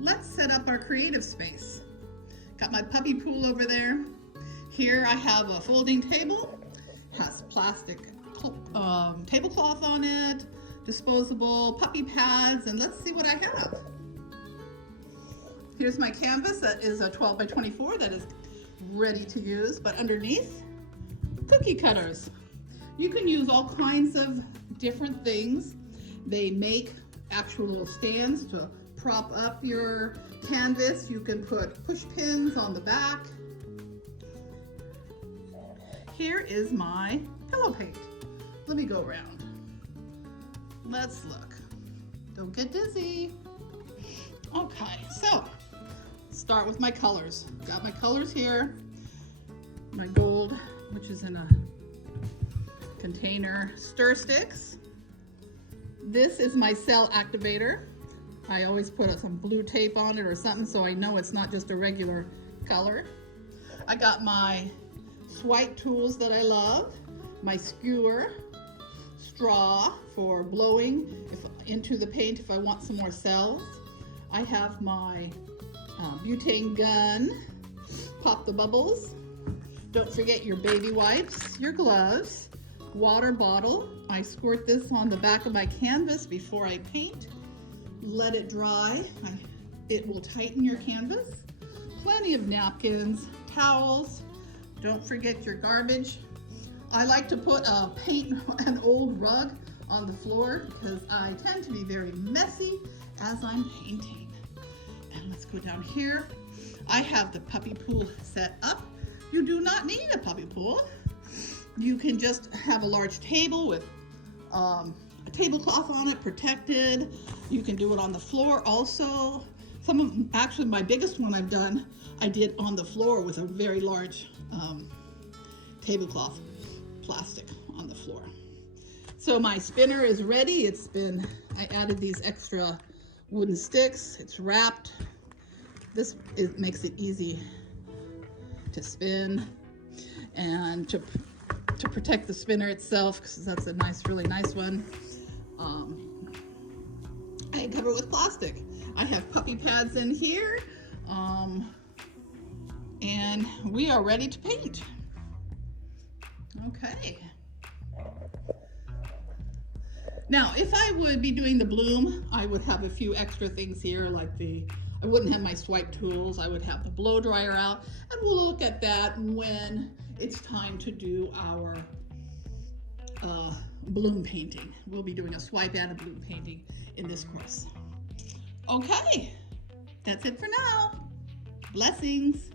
let's set up our creative space. Got my puppy pool over there. Here I have a folding table, has plastic tablecloth on it, disposable puppy pads, and let's see what I have. Here's my canvas that is a 12 by 24 that is ready to use, but underneath, cookie cutters. You can use all kinds of different things. They make actual little stands to prop up your canvas. You can put push pins on the back. Here is my pillow paint. Let me go around. Let's look. Don't get dizzy. Okay, so start with my colors. Got my colors here. My gold, which is in a container, stir sticks. This is my cell activator. I always put some blue tape on it or something so I know it's not just a regular color. I got my swipe tools that I love, my skewer, straw for blowing into the paint if I want some more cells. I have my butane gun, pop the bubbles. Don't forget your baby wipes, your gloves, water bottle. I squirt this on the back of my canvas before I paint. Let it dry. It will tighten your canvas. Plenty of napkins, towels. Don't forget your garbage. I like to put an old rug on the floor because I tend to be very messy as I'm painting. And let's go down here. I have the puppy pool set up. You do not need a puppy pool. You can just have a large table with a tablecloth on it, protected. You can do it on the floor also. Actually my biggest one I've done, I did on the floor with a very large tablecloth, plastic on the floor. So my spinner is ready. I added these extra wooden sticks. It's wrapped. It makes it easy to spin and to protect the spinner itself, because that's a really nice one. I cover it with plastic. I have puppy pads in here, and we are ready to paint. Okay. Now, if I would be doing the bloom, I would have a few extra things here, like I wouldn't have my swipe tools. I would have the blow dryer out, and we'll look at that when it's time to do our bloom painting. We'll be doing a swipe and a bloom painting in this course. Okay, that's it for now. Blessings.